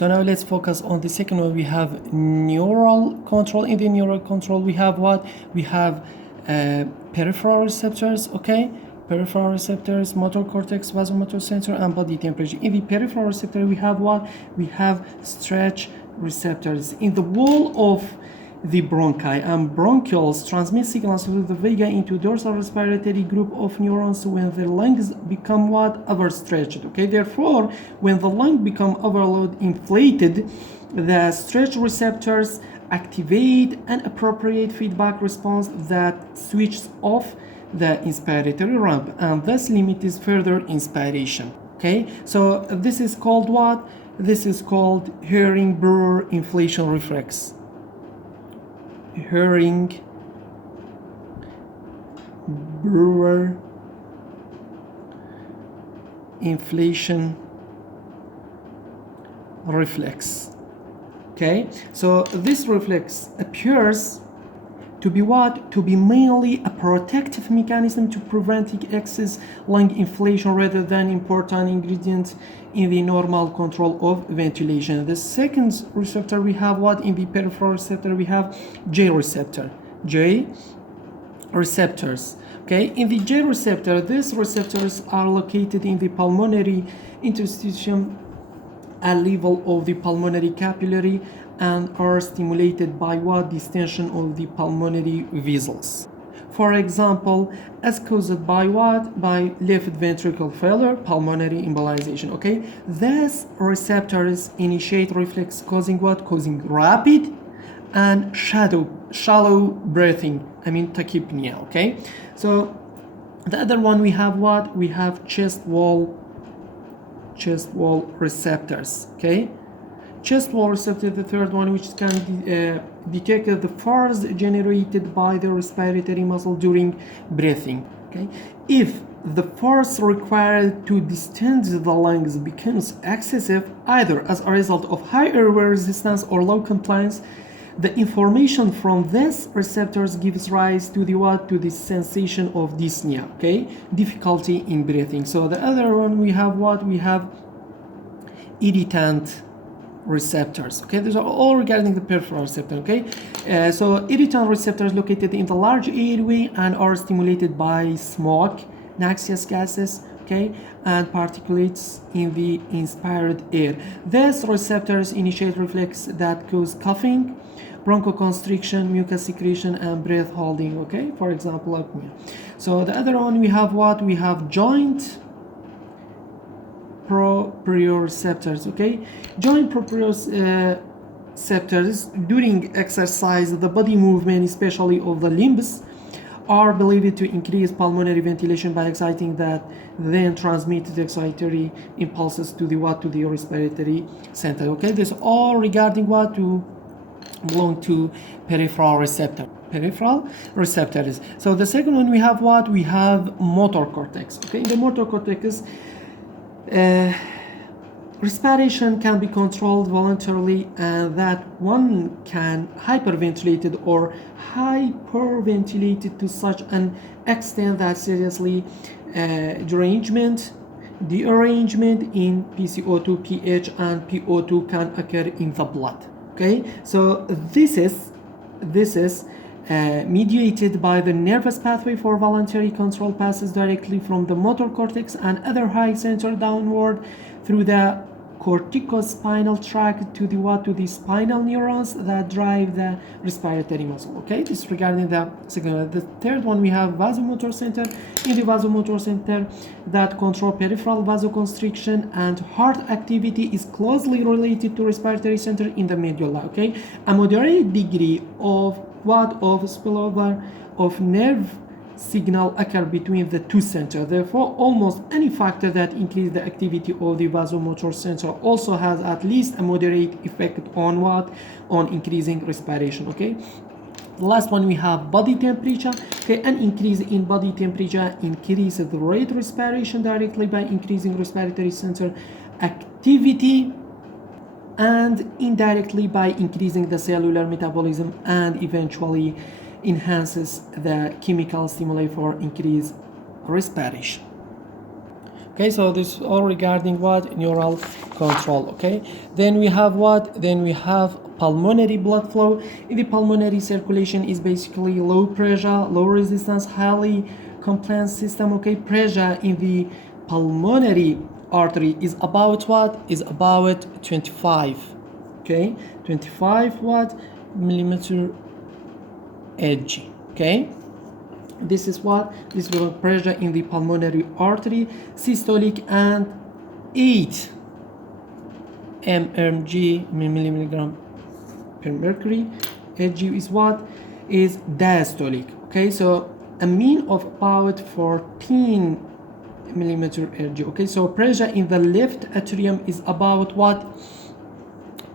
So now let's focus on the second one. We have neural control. In the neural control, we have what? We have peripheral receptors, okay? Peripheral receptors, motor cortex, vasomotor center, and body temperature. In the peripheral receptor, we have what? We have stretch receptors. In the wall of the bronchi and bronchioles transmit signals through the vaga into dorsal respiratory group of neurons when the lungs become what? Overstretched, okay? Therefore, when the lung become overload inflated, the stretch receptors activate an appropriate feedback response that switches off the inspiratory ramp and thus limits further inspiration, okay? So this is called what? This is called Hearing-Brewer inflation reflex. Hearing-Brewer inflation reflex. Okay, so this reflex appears to be what? To be mainly a protective mechanism to prevent excess lung inflation rather than important ingredient in the normal control of ventilation. The second receptor we have what? In the peripheral receptor we have J receptor. J receptors. Okay, in the J receptor, these receptors are located in the pulmonary interstitium at level of the pulmonary capillary and are stimulated by what? Distension of the pulmonary vessels. For example, as caused by what? By left ventricle failure, pulmonary embolization, okay? These receptors initiate reflex causing what? Causing rapid and shallow breathing, tachypnea, okay? So the other one we have what? We have chest wall receptors, okay? Chest wall receptor, the third one, which can detect the force generated by the respiratory muscle during breathing, okay? If the force required to distend the lungs becomes excessive, either as a result of high airway resistance or low compliance, the information from these receptors gives rise to the what? To the sensation of dyspnea, okay? Difficulty in breathing. So the other one we have what? We have irritant receptors, okay? These are all regarding the peripheral receptor, okay? So irritant receptors located in the large airway and are stimulated by smoke, noxious gases, okay, and particulates in the inspired air. These receptors initiate reflex that cause coughing, bronchoconstriction, mucus secretion, and breath holding, okay? For example, apnea. So the other one we have what? We have joint proprioceptors, okay? Joint proprioceptors during exercise, the body movement, especially of the limbs, are believed to increase pulmonary ventilation by exciting that, then transmit the excitatory impulses to the what? To the respiratory center, okay? This all regarding what? To belong to peripheral receptors. So the second one we have what? We have motor cortex, okay? In the motor cortex, respiration can be controlled voluntarily, and that one can hyperventilate or hyperventilate to such an extent that seriously derangement in PCO2, pH, and PO2 can occur in the blood. Okay, so this is mediated by the nervous pathway for voluntary control passes directly from the motor cortex and other high center downward through the corticospinal tract to the what? To the spinal neurons that drive the respiratory muscle, okay? This is regarding the second one. The third one we have vasomotor center. In the vasomotor center that control peripheral vasoconstriction and heart activity is closely related to respiratory center in the medulla, okay? A moderate degree of what? Of spillover of nerve signal occur between the two centers. Therefore, almost any factor that increases the activity of the vasomotor center also has at least a moderate effect on what? On increasing respiration, okay? The last one we have body temperature, okay? An increase in body temperature increases the rate of respiration directly by increasing respiratory center activity and indirectly by increasing the cellular metabolism and eventually enhances the chemical stimuli for increased respiration. Okay, so this is all regarding what? Neural control. Okay, then we have what? Then we have pulmonary blood flow. In the pulmonary circulation is basically low pressure, low resistance, highly compliant system. Okay, pressure in the pulmonary artery is about what? Is about 25. Okay, 25 what? Millimeter Hg. Okay, this is what? This is the pressure in the pulmonary artery, systolic, and 8 mmg milligram per mercury. Hg is what? Is diastolic. Okay, so a mean of about 14 millimeter Hg. Okay, so pressure in the left atrium is about what?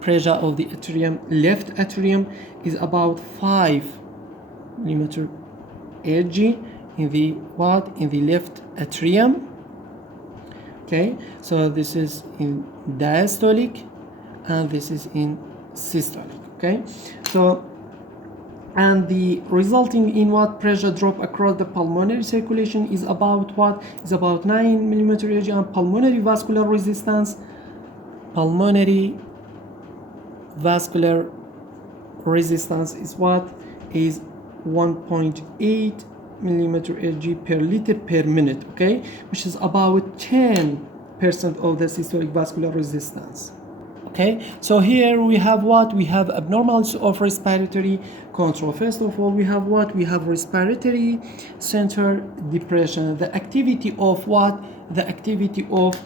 Pressure of the atrium, left atrium, is about 5 millimeter Hg in the what? In the left atrium. Okay, so this is in diastolic and this is in systolic. Okay, so and the resulting in what? Pressure drop across the pulmonary circulation is about what? Is about 9 millimeter Hg, and pulmonary vascular resistance, pulmonary vascular resistance is what? Is 1.8 millimeter Hg per liter per minute. Okay, which is about 10% of the systolic vascular resistance. Okay, so here we have what? We have abnormalities of respiratory control. First of all, we have what? We have respiratory center depression. The activity of what? The activity of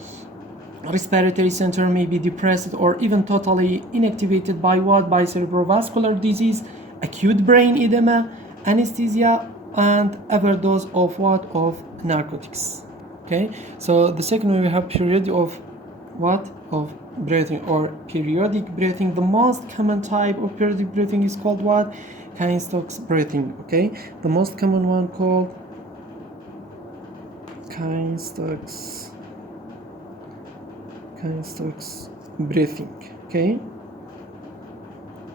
respiratory center may be depressed or even totally inactivated by what? By cerebrovascular disease, acute brain edema, anesthesia, and overdose of what? Of narcotics. Okay, so the second one, we have period of what? Of breathing or periodic breathing. The most common type of periodic breathing is called what? Kine-Stokes breathing. Okay, the most common one called Kine-Stokes breathing. Okay,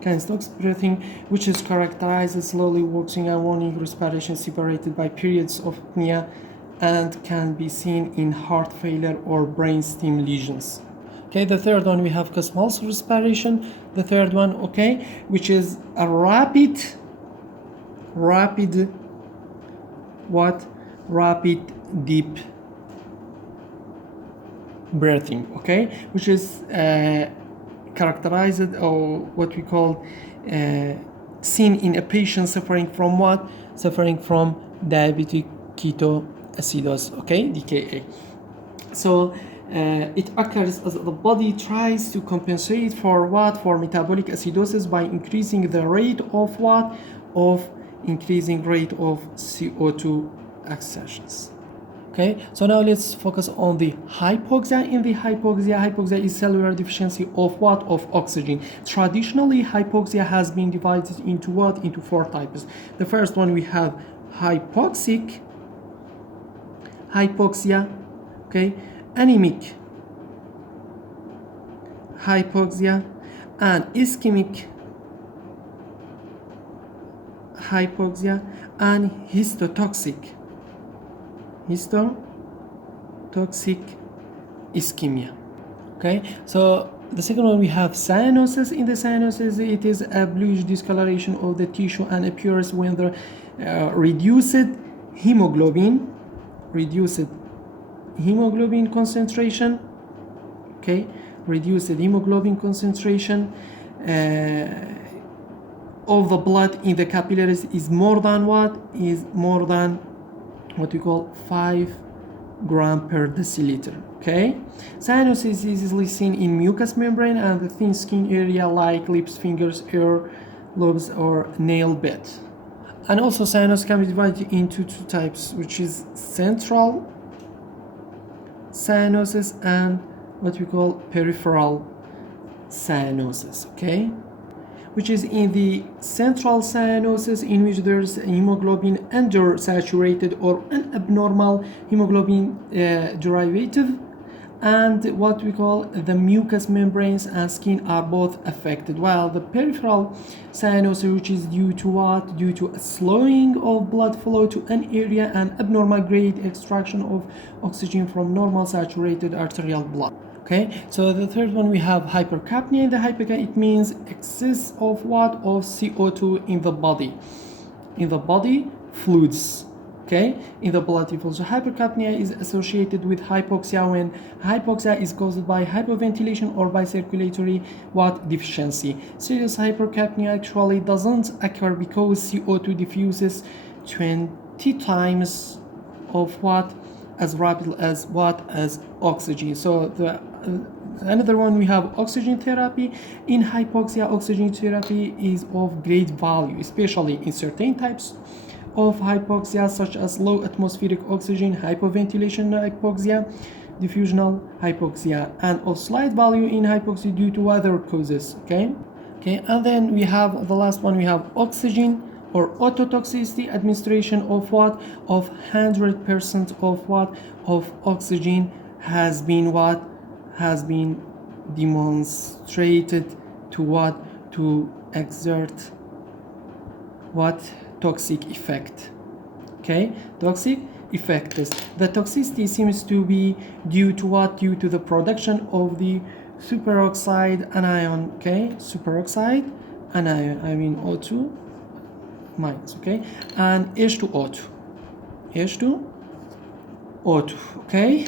Kine-Stokes breathing, which is characterized as slowly walking and warning respiration separated by periods of apnea and can be seen in heart failure or brainstem lesions. Okay, the third one, we have Kussmaul's respiration. The third one, okay, which is a rapid what? Rapid deep breathing. Okay, which is characterized or what we call seen in a patient suffering from what? Suffering from diabetic ketoacidosis. Okay, DKA. So it occurs as the body tries to compensate for what? For metabolic acidosis by increasing the rate of what? Of increasing rate of CO2 exertions. Okay, so now let's focus on the hypoxia. In the hypoxia is cellular deficiency of what? Of oxygen. Traditionally, hypoxia has been divided into what? Into 4 types. The first one, we have hypoxia, okay, anemic hypoxia, and ischemic hypoxia, and histotoxic ischemia. Okay, so the second one, we have cyanosis. In the cyanosis, it is a bluish discoloration of the tissue and appears when the reduced hemoglobin concentration, okay, reduced hemoglobin concentration of the blood in the capillaries is more than what? Is more than what we call 5 gram per deciliter. Okay, cyanosis is easily seen in mucous membrane and the thin skin area like lips, fingers, ear lobes, or nail bed. And also cyanosis can be divided into 2 types, which is central cyanosis and what we call peripheral cyanosis. Okay, which is in the central cyanosis, in which there is hemoglobin undersaturated or an abnormal hemoglobin derivative, and what we call the mucous membranes and skin are both affected, while the peripheral cyanosis, which is due to what? Due to a slowing of blood flow to an area and abnormal grade extraction of oxygen from normal saturated arterial blood. Okay, so the third one we have hypercapnia. In the hypercapnia, it means excess of what? Of CO2 in the body. In the body fluids. Okay, in the blood vessels. So hypercapnia is associated with hypoxia when hypoxia is caused by hypoventilation or by circulatory what? Deficiency. Serious hypercapnia actually doesn't occur because CO2 diffuses 20 times of what? As rapid as what? As oxygen. So the another one we have oxygen therapy. In hypoxia, oxygen therapy is of great value, especially in certain types of hypoxia such as low atmospheric oxygen, hypoventilation hypoxia, diffusional hypoxia, and of slight value in hypoxia due to other causes. Okay, and then we have the last one, we have oxygen or ototoxicity, administration of what? Of 100% of what? Of oxygen has been what? Has been demonstrated to what? To exert what? Toxic effect. Okay, toxic effect is the toxicity seems to be due to what? Due to the production of the superoxide anion. Okay, superoxide anion, I mean O2 minus. Okay, and H2O2, H2O2. Okay,